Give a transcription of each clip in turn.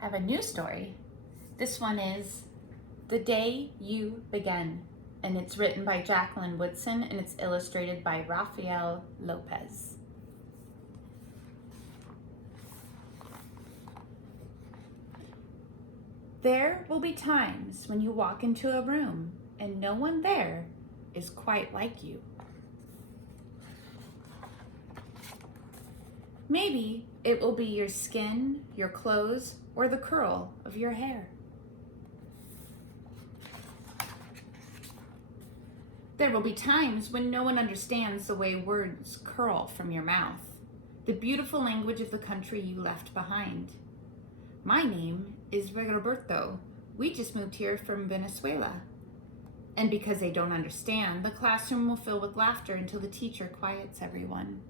I have a new story. This one is The Day You Began, and it's written by Jacqueline Woodson and it's illustrated by Rafael Lopez. There will be times when you walk into a room and no one there is quite like you. Maybe it will be your skin, your clothes, or the curl of your hair. There will be times when no one understands the way words curl from your mouth, the beautiful language of the country you left behind. My name is Rigoberto. We just moved here from Venezuela. And because they don't understand, the classroom will fill with laughter until the teacher quiets everyone.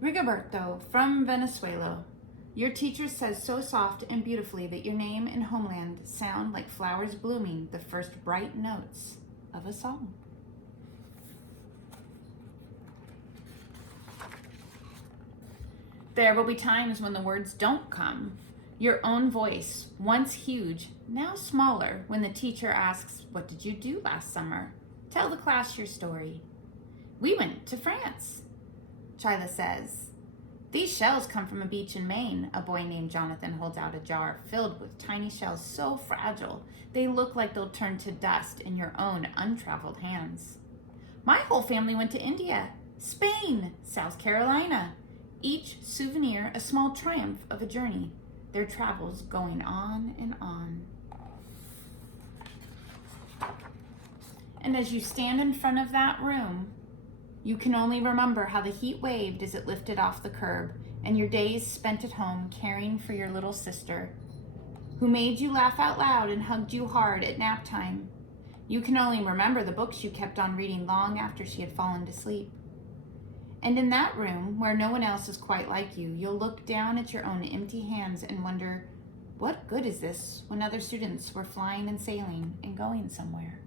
Rigoberto from Venezuela. Your teacher says so soft and beautifully that your name and homeland sound like flowers blooming, the first bright notes of a song. There will be times when the words don't come. Your own voice, once huge, now smaller, when the teacher asks, "What did you do last summer? Tell the class your story." "We went to France," Chyla says. "These shells come from a beach in Maine." A boy named Jonathan holds out a jar filled with tiny shells so fragile they look like they'll turn to dust in your own untraveled hands. "My whole family went to India, Spain, South Carolina." Each souvenir a small triumph of a journey, their travels going on and on. And as you stand in front of that room, you can only remember how the heat waved as it lifted off the curb, and your days spent at home caring for your little sister, who made you laugh out loud and hugged you hard at nap time. You can only remember the books you kept on reading long after she had fallen to sleep. And in that room, where no one else is quite like you, you'll look down at your own empty hands and wonder, what good is this when other students were flying and sailing and going somewhere?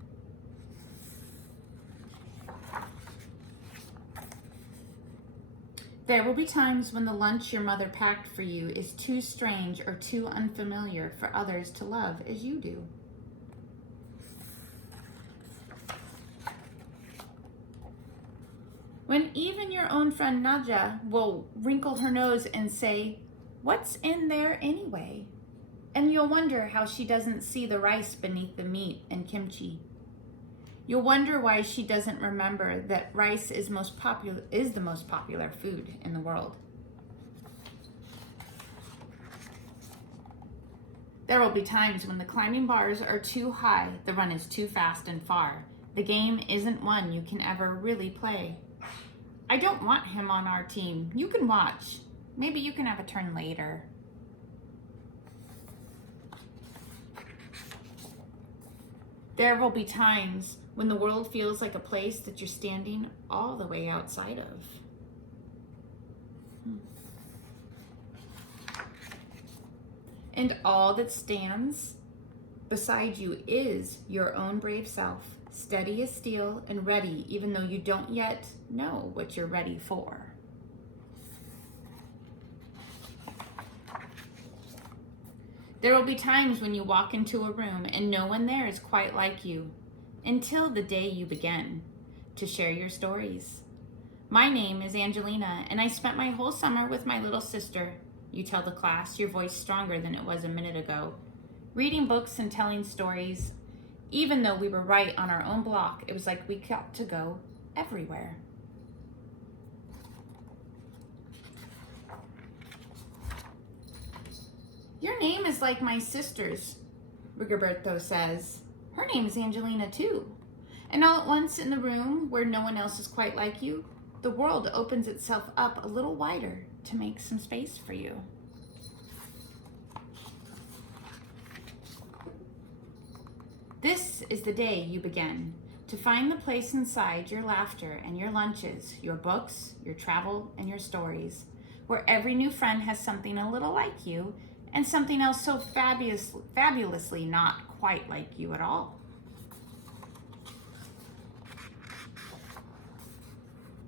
There will be times when the lunch your mother packed for you is too strange or too unfamiliar for others to love as you do. When even your own friend Nadja will wrinkle her nose and say, "What's in there anyway?" And you'll wonder how she doesn't see the rice beneath the meat and kimchi. You'll wonder why she doesn't remember that rice is the most popular food in the world. There will be times when the climbing bars are too high, the run is too fast and far. The game isn't one you can ever really play. "I don't want him on our team. You can watch. Maybe you can have a turn later." There will be times when the world feels like a place that you're standing all the way outside of. And all that stands beside you is your own brave self, steady as steel and ready, even though you don't yet know what you're ready for. There will be times when you walk into a room and no one there is quite like you, until the day you begin to share your stories. My name is Angelina, and I spent my whole summer with my little sister. You tell the class, your voice stronger than it was a minute ago, reading books and telling stories. Even though we were right on our own block, it was like we got to go everywhere. Your name is like my sister's, Rigoberto says. Her name is Angelina too. And all at once in the room where no one else is quite like you, the world opens itself up a little wider to make some space for you. This is the day you begin to find the place inside your laughter and your lunches, your books, your travel, and your stories, where every new friend has something a little like you and something else so fabulously not quite like you at all.